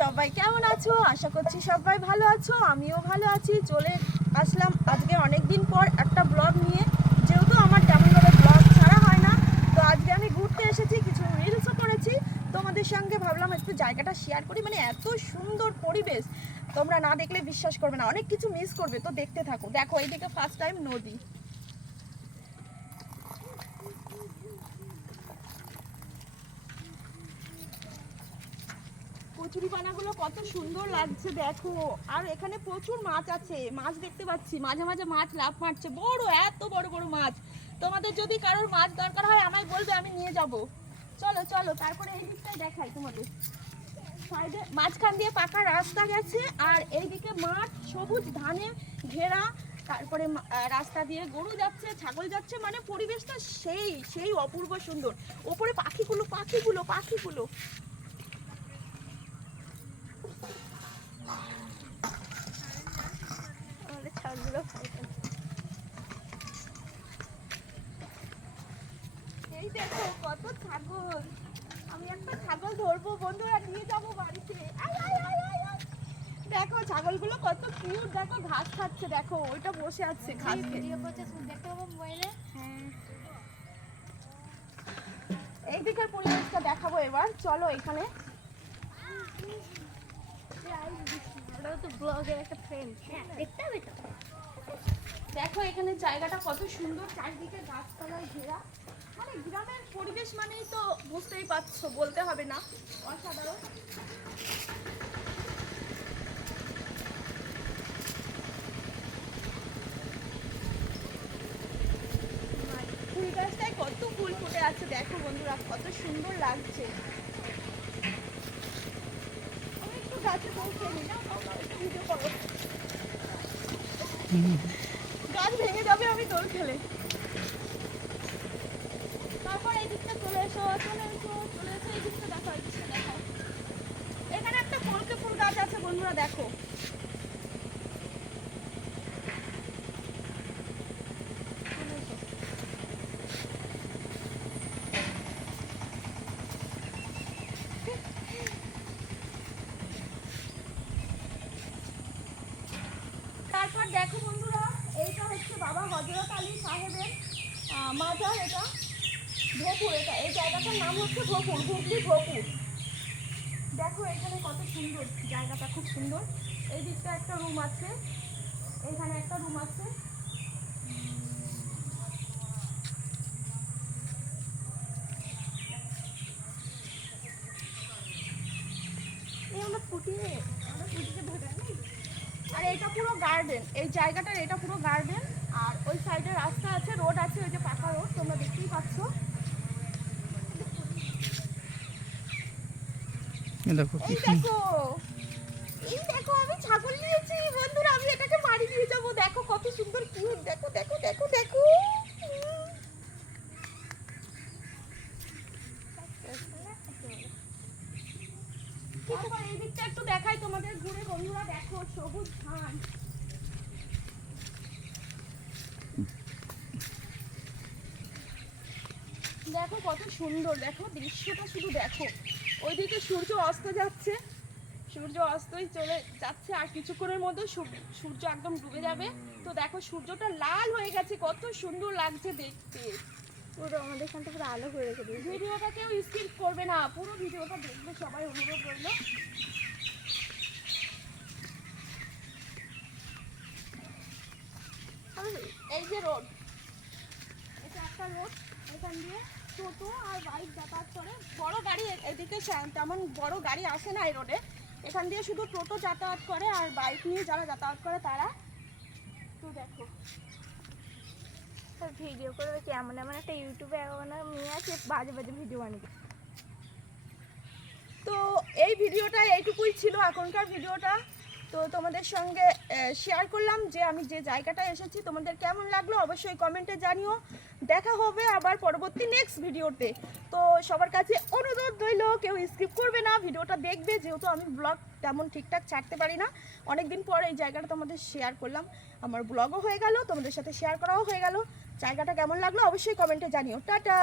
সবাই কেমন আছো? আশা করছি সবাই ভালো আছো, আমিও ভালো আছি। চলে আসলাম আজকে অনেক দিন পর একটা ব্লগ নিয়ে, যেহেতু আমার তেমনভাবে ব্লগ ছাড়া হয় না। তো আজকে আমি ঘুরতে এসেছি, কিছু রিলসও করেছি তোমাদের সঙ্গে। ভাবলাম একটু জায়গাটা শেয়ার করি, মানে এত সুন্দর পরিবেশ, তোমরা না দেখলে বিশ্বাস করবে না, অনেক কিছু মিস করবে। তো দেখতে থাকো। দেখো এইদিকে ফার্স্ট টাইম নদী, কচুরিপানাগুলো কত সুন্দর লাগছে দেখো। আর এখানে প্রচুর মাছ আছে, মাছ দেখতে পাচ্ছি, মাঝে মাঝে মাছ লাফ মারছে, বড় এত বড় বড় মাছ। তোমাদের যদি কারোর মাছ দরকার হয় আমায় বলবে, আমি নিয়ে যাব। চলো চলো, তারপরে এই দিকটাই দেখাই তোমাদের। সাইডে মাঝখান দিয়ে পাকা রাস্তা গেছে, আর এইদিকে মাঠ সবুজ ধানে ঘেরা। তারপরে রাস্তা দিয়ে গরু যাচ্ছে, ছাগল যাচ্ছে, মানে পরিবেশটা সেই সেই অপূর্ব সুন্দর। ওপরে পাখিগুলো পাখিগুলো পাখিগুলো এই দেখো কত ছাগল। আমি একটা ছাগল ধরবো বন্ধুরা, নিয়ে যাবো বাড়িতে। দেখো ছাগলগুলো কত কিউট, দেখো ঘাস খাচ্ছে, দেখো ওইটা বসে আছে ঘাস খেয়ে। দেখতে পাবো মোবাইলে। হ্যাঁ, এই দিকের পরিবেশটা দেখাবো এবার। চলো এখানে তো ব্লগের একটা ফ্রেন্ড দেখতে হবে তো। দেখো এখানে জায়গাটা কত সুন্দর, চারিদিকে গাছপালায় ঘেরা। মানে গ্রামের পরিবেশ মানেই তো বুঝতেই পারছো, বলতে হবে না, অসাধারণ। ফুল গাছটায় কত ফুল ফুটে আছে দেখো বন্ধুরা, কত সুন্দর লাগছে। আমি একটু গাছে পৌঁছে নি না, একটু ভিডিও করো। গাছ ভেঙে যাবে আমি দোল খেলে। তারপর এই দিকটা চলে এসো, চলে এসো, চলে এসো, এই দিকটা দেখো, এই দিকটা দেখো। এখানে একটা কলকে ফুল গাছ আছে বন্ধুরা, দেখো। তারপর দেখো বন্ধুরা, এইটা হচ্ছে বাবা হযরত আলী সাহেবের মাজার। এটা ভোপুর, এটা এই জায়গাটার নাম হচ্ছে ভোপুর, হুগলি ভোপুর। দেখো এখানে কত সুন্দর, জায়গাটা খুব সুন্দর। এই দিকটা একটা রুম আছে, এইখানে একটা রুম আছে। আর এটা পুরো গার্ডেন, এই জায়গাটার এটা পুরো গার্ডেন। আর ওই সাইডে রাস্তা আছে, রোড আছে, ওই যে পাকা রোড তোমরা দেখতেই পাচ্ছ। দেখো এই দেখো, এই দেখো আমি ছাগল নিয়েছি বন্ধুরা, আমি এটাকে বাড়ি নিয়ে যাবো। দেখো কত সুন্দর কিউট, দেখো দেখো দেখো দেখো। তারপর এই দিকটা একটু দেখাই তোমাদের ঘুরে বন্ধুরা, দেখো সবুজ ধান। দেখো কত সুন্দর, দেখো দৃশ্যটা শুধু দেখো। ওইদিকে সূর্য অস্ত যাচ্ছে, সূর্য অস্তই চলে যাচ্ছে, আর কিছুক্ষণের মধ্যে সূর্য একদম ডুবে যাবে। তো দেখো সূর্যটা লাল হয়ে গেছে, কত সুন্দর লাগছে দেখতে। পুরো আমাদের এখানটা পুরো আলো করে রেখে দিয়েছে। ভিডিওটা কেউ স্কিপ করবে না, পুরো ভিডিওটা দেখবে সবাই, অনুরোধ রইল। এই যে রোড, এটা একটা রোড, এখান দিয়ে টোটো আর বাইক যাতায়াত করে। বড় গাড়ি এদিকে তেমন বড় গাড়ি আসে না এই রোডে, এখান দিয়ে শুধু টোটো যাতায়াত করে, আর বাইক নিয়ে যারা যাতায়াত করে তারা। তো দেখো ভিডিও করে এমন এমন একটা ইউটিউবে এখন মেয়ে আছে বাজে বাজে ভিডিও বানিয়ে। তো এই ভিডিওটা এইটুকুই ছিল এখনকার ভিডিওটা। তো তোমাদের সঙ্গে শেয়ার করলাম যে আমি যে জায়গাটা এসেছি, তোমাদের কেমন লাগলো অবশ্যই কমেন্টে জানিও। দেখা হবে আবার পরবর্তী নেক্সট ভিডিওতে। তো সবার কাছে অনুরোধ রইল, কেউ স্কিপ করবে না, ভিডিওটা দেখবে, যেহেতু আমি ব্লগ তেমন ঠিকঠাক ছাড়তে পারি না। অনেকদিন পর এই জায়গাটা তোমাদের শেয়ার করলাম, আমার ব্লগও হয়ে গেল, তোমাদের সাথে শেয়ার করাও হয়ে গেল। জায়গাটা কেমন লাগলো অবশ্যই কমেন্টে জানিও। টাটা।